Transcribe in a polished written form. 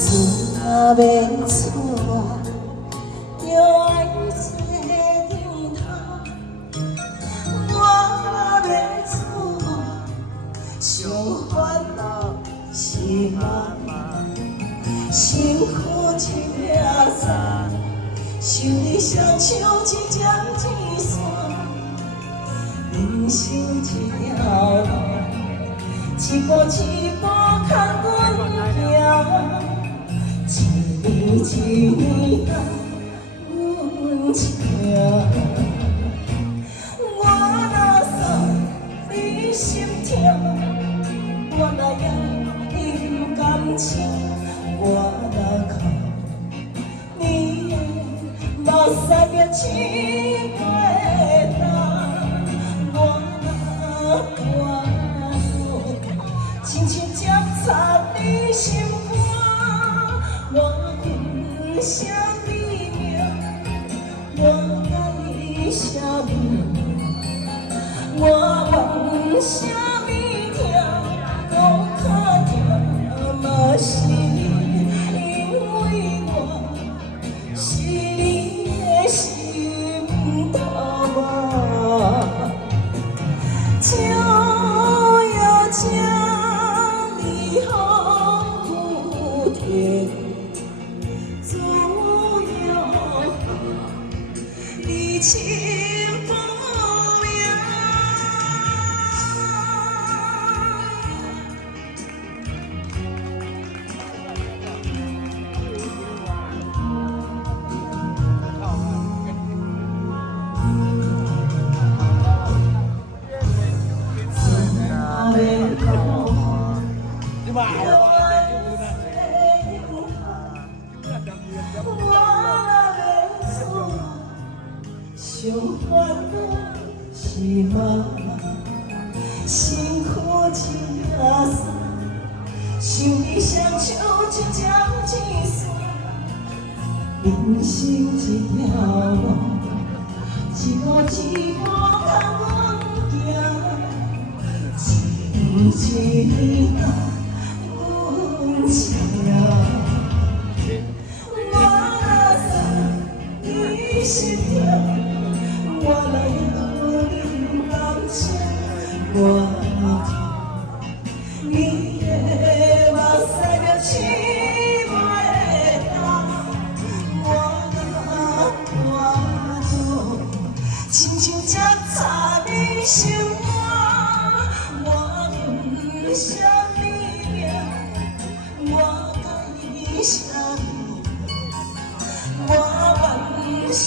若要错，就爱做顶头。我若要错，上烦恼是妈妈，辛苦一领衫，受你双手一针一线，人生一条路，一步一步看阮行。 一年一年啊，阮情，我若送你心痛，我若也因感情，我若靠你的目屎变青袂干，我若我亲像针插你心肝。 我分什么命？我甲你什么？我问什么痛？都可痛嘛是你，因为我是你的心头啊。就要将你好不甜。 自由，你情不了。上烦恼是妈妈，辛苦一领衫，受你双手一针一线，人生一条路，一步一步甲阮行，一年一年啊，阮情。 心痛，我来有你感情，我痛，你的目屎就起袂干，我痛，亲像针插你心肝，我分什么命？我甲你什么？我问什